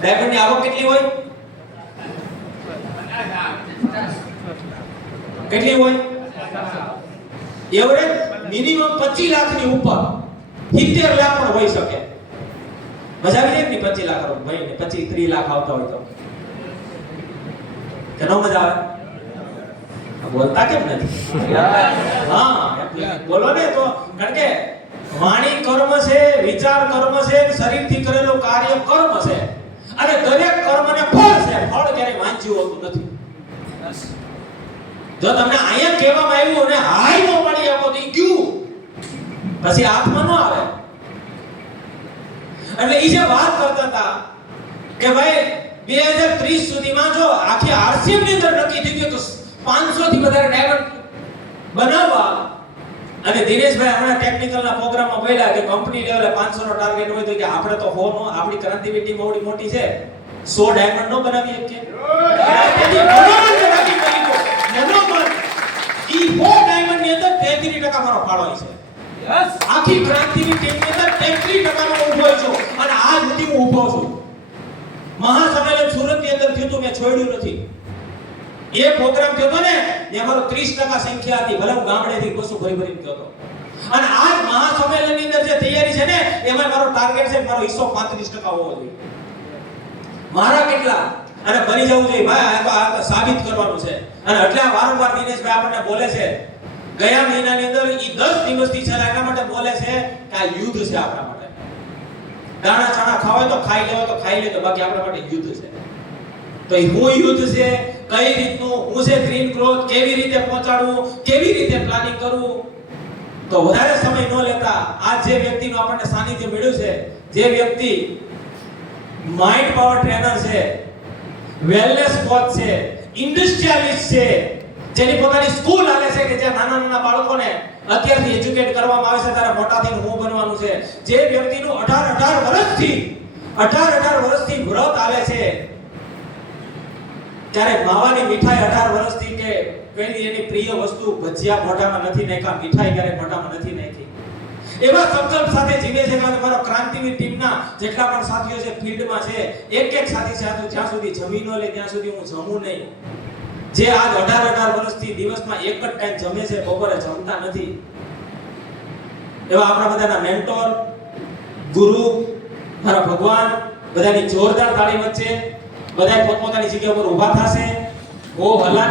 Diamond ની આવક કેટલી હોય? કેટલી હોય? એવરેજ મિનિમમ 25 લાખ ની ઉપર 70 લાખ પણ હોઈ શકે. મજા આવી જાય ને 25 લાખ ભાઈ ને 25 30 લાખ આવતા હોય તો કેનો મજા આવે? બોલતા કેમ નથી? હા બોલો ને તો. કારણ કે વાણી કર્મ છે, વિચાર કર્મ છે, શરીરથી કરેલું કાર્ય કર્મ છે અને દરેક કર્મને ફળ છે. ફળ ક્યારે વાંચ્યું હોતું નથી. જો તમને અહીંયા કહેવામાં આવ્યું અને હાઈ નો પાડી આપો તો ગયું પછી હાથમાં ન આવે. એટલે ઈ જે વાત કરતા હતા કે ભાઈ 2030 સુધીમાં જો આખી આરસીએમ ની અંદર નક્કી થઈ ગયું તો 500 થી વધારે ડાયમંડ બનાવવા. અને દિનેશભાઈ હમણાં ટેકનિકલના પ્રોગ્રામમાં બોલ્યા કે કંપની લેવલે 500 નો ટાર્ગેટ હોય તો કે આપણે તો 100 નો, આપણી ક્રાંતિવીર ટીમ આવડી મોટી છે, 100 ડાયમંડ નો બનાવી શકીએ. ઈ 100 ડાયમંડ ની અંદર 33% મારો ફાળો છે. આખી ક્રાંતિવીર ટીમ ની અંદર 33% નો ઊભો છું અને આજ સુધી હું ઊભો છું. મહાસંમેલન સુરત ની અંદર થયું મેં છોડ્યું નથી. એ પ્રોગ્રામ થયો તો ને એ મારો 30% સંખ્યા હતી. ભલે હું ગામડેથી બસો ભરી ગયો હતો. અને આજ મહાસંમેલન ની અંદર જે તૈયારી છે ને એમાં મારો ટાર્ગેટ છે મારો હિસ્સો 35% હોવો જોઈએ. મારા કેટલા અને બની જવું જોઈએ ભાઈ. આ તો સાબિત કરવાનું છે. અને એટલે વારંવાર દિનેશભાઈ આપણને બોલે છે. ગયા મહિનાની અંદર ઈ 10 દિવસથી છેલ્લા એના માટે બોલે છે કે આ યુદ્ધ છે આપણા માટે. દાણા ચાણા ખાવા તો ખાઈ લેવો તો ખાઈ લે, તો બાકી આપણા માટે યુદ્ધ છે. તો એ હું યુદ્ધ છે, કઈ રીતનું હું છે ગ્રીન ગ્રોથ કેવી રીતે પહોંચાડવું, કેવી રીતે પ્લાનિંગ કરવું. તો વધારે સમય ન લેતા આ જે વ્યક્તિનું આપણને સાનિધ્ય મળ્યું છે, જે વ્યક્તિ માઇન્ડ પાવર ટ્રેનર છે, વેલનેસ કોચ છે, ઇન્ડસ્ટ્રીયલિસ્ટ છે, જેની પોતાની સ્કૂલ હાલે છે કે જે નાના નાના બાળકોને અત્યારથી એજ્યુકેટ કરવામાં આવે છે ત્યારે મોટા થઈને હું બનવાનું છે. જે વ્યક્તિનું 18 વર્ષથી વ્રત હાલે છે, ત્યારે માવાની મીઠાઈ 18 વર્ષથી કે પેલી એની પ્રિય વસ્તુ ભજીયા મોઢામાં નથી નાખ્યા, મીઠાઈ ક્યારે મોઢામાં નથી નાખી. એવા સંકલ્પ સાથે જીવે છે કે મારો ક્રાંતિવીર ટીમના જેટલા પણ સાથીઓ છે ફિલ્ડમાં છે, એક સાથી સાથે જ્યાં સુધી જમી ન લે ત્યાં સુધી હું જમું નહીં. જે આજ 18 વર્ષથી દિવસમાં એક જ ટાઈમ જમે છે, બપોરે જમતા નથી. એવા આપણા બધાના મેન્ટોર, ગુરુ, મારા ભગવાન, બધાની જોરદાર તાળી વચ્ચે બધાય પોતપોતાની જગ્યા પર ઊભા થશે. ઓ હલા